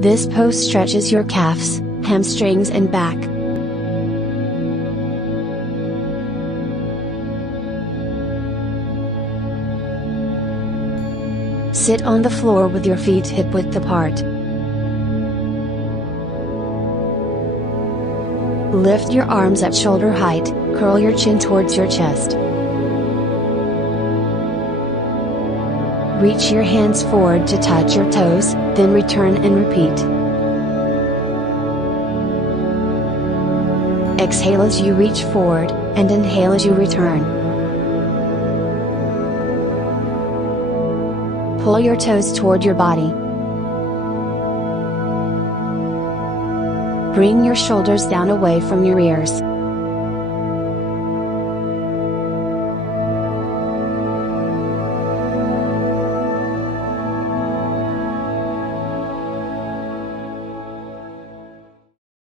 This pose stretches your calves, hamstrings and back. Sit on the floor with your feet hip-width apart. Lift your arms at shoulder height, curl your chin towards your chest. Reach your hands forward to touch your toes, then return and repeat. Exhale as you reach forward, and inhale as you return. Pull your toes toward your body. Bring your shoulders down away from your ears.